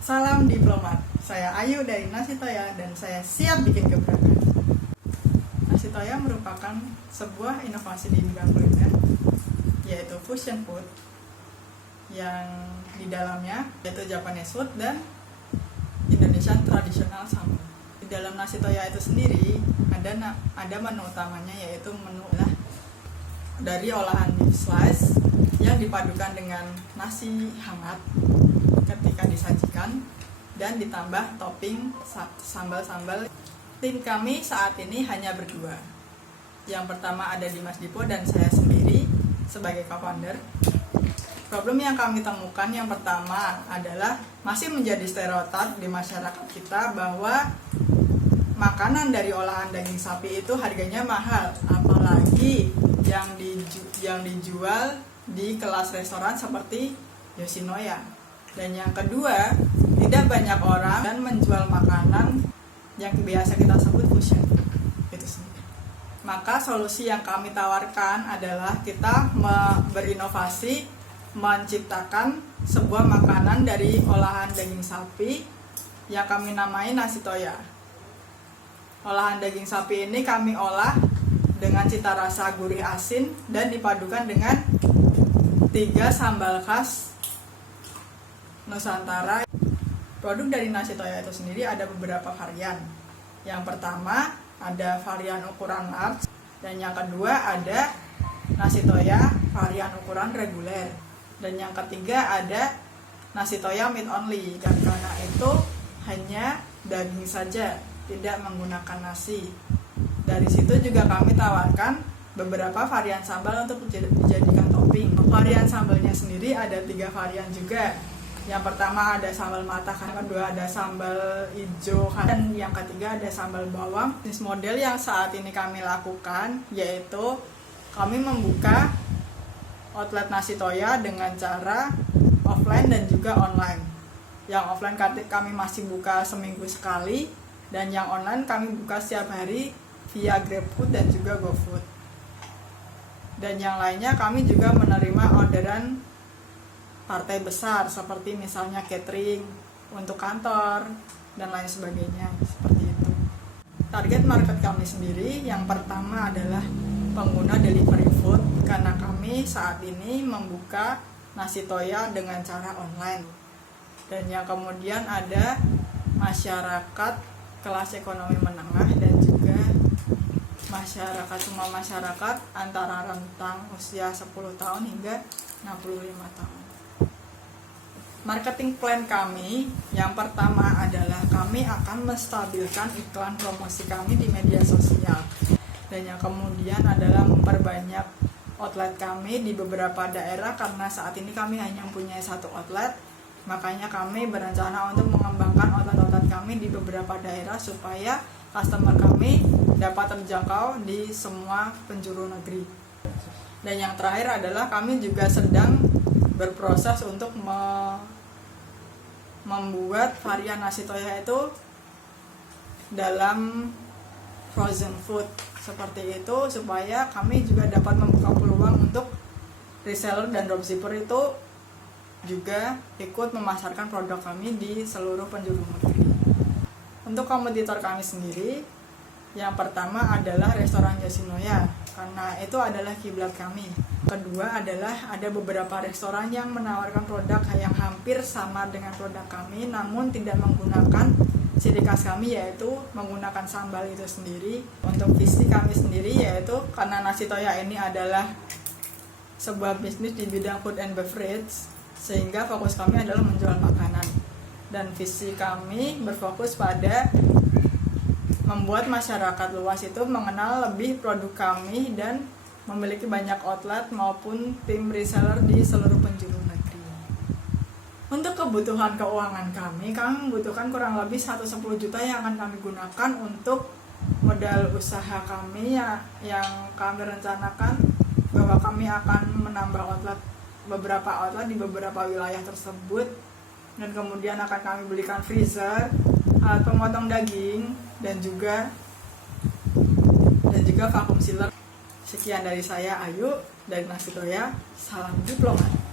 Salam diplomat, saya Ayu dari Nasi Toya dan saya siap bikin gebrakan. Nasi Toya merupakan sebuah inovasi di bidang kuliner, yaitu fusion food, yang di dalamnya yaitu Japanese food dan Indonesian traditional sambal. Di dalam Nasi Toya itu sendiri ada menu utamanya, yaitu menu dari olahan beef slice yang dipadukan dengan nasi hangat ketika disajikan dan ditambah topping sambal-sambal. Tim kami saat ini hanya berdua. Yang pertama ada Dimas Dipo dan saya sendiri sebagai co-founder. Problem yang kami temukan yang pertama adalah masih menjadi stereotip di masyarakat kita bahwa makanan dari olahan daging sapi itu harganya mahal, apalagi yang dijual di kelas restoran seperti Yoshinoya. Dan yang kedua, tidak banyak orang dan menjual makanan yang biasa kita sebut fusion itu sendiri. Maka solusi yang kami tawarkan adalah kita berinovasi menciptakan sebuah makanan dari olahan daging sapi yang kami namai Nasi Toya. Olahan daging sapi ini kami olah dengan cita rasa gurih asin dan dipadukan dengan 3 sambal khas Nusantara. Produk dari Nasi Toya itu sendiri ada beberapa varian. Yang pertama ada varian ukuran large, dan yang kedua ada Nasi Toya varian ukuran reguler, dan yang ketiga ada Nasi Toya meat only, dan karena itu hanya daging saja, tidak menggunakan nasi. Dari situ juga kami tawarkan beberapa varian sambal untuk dijadikan topping. Varian sambalnya sendiri ada 3 varian juga. Yang pertama ada sambal matah, yang kedua ada sambal hijau, dan yang ketiga ada sambal bawang. Bisnis model yang saat ini kami lakukan yaitu kami membuka outlet Nasi Toya dengan cara offline dan juga online. Yang offline kami masih buka seminggu sekali, dan yang online kami buka setiap hari via GrabFood dan juga GoFood. Dan yang lainnya kami juga menerima orderan partai besar seperti misalnya catering untuk kantor dan lain sebagainya, seperti itu. Target market kami sendiri yang pertama adalah pengguna delivery food, karena kami saat ini membuka Nasi Toya dengan cara online. Dan yang kemudian ada masyarakat kelas ekonomi menengah dan juga semua masyarakat antara rentang usia 10 tahun hingga 65 tahun. Marketing plan kami yang pertama adalah kami akan menstabilkan iklan promosi kami di media sosial, dan yang kemudian adalah memperbanyak outlet kami di beberapa daerah, karena saat ini kami hanya mempunyai 1 outlet. Makanya kami berencana untuk mengembangkan outlet-outlet kami di beberapa daerah supaya customer kami dapat terjangkau di semua penjuru negeri. Dan yang terakhir adalah kami juga sedang berproses untuk membuat varian Nasi Toya itu dalam frozen food seperti itu, supaya kami juga dapat membuka peluang untuk reseller dan dropshipper itu juga ikut memasarkan produk kami di seluruh penjuru negeri. Untuk kompetitor kami sendiri, yang pertama adalah restoran Yoshinoya, karena itu adalah kiblat kami. Kedua adalah ada beberapa restoran yang menawarkan produk yang hampir sama dengan produk kami, namun tidak menggunakan ciri khas kami, yaitu menggunakan sambal itu sendiri. Untuk visi kami sendiri yaitu karena Nasi Toya ini adalah sebuah bisnis di bidang food and beverage, sehingga fokus kami adalah menjual makanan. Dan visi kami berfokus pada membuat masyarakat luas itu mengenal lebih produk kami dan memiliki banyak outlet maupun tim reseller di seluruh penjuru negeri. Untuk kebutuhan keuangan kami membutuhkan kurang lebih 110 juta yang akan kami gunakan untuk modal usaha kami yang kami rencanakan bahwa kami akan menambah beberapa outlet di beberapa wilayah tersebut, dan kemudian akan kami belikan freezer, alat pemotong daging, dan juga vacuum sealer. Sekian dari saya, Ayu dari Nasi Toya. Salam diplomat.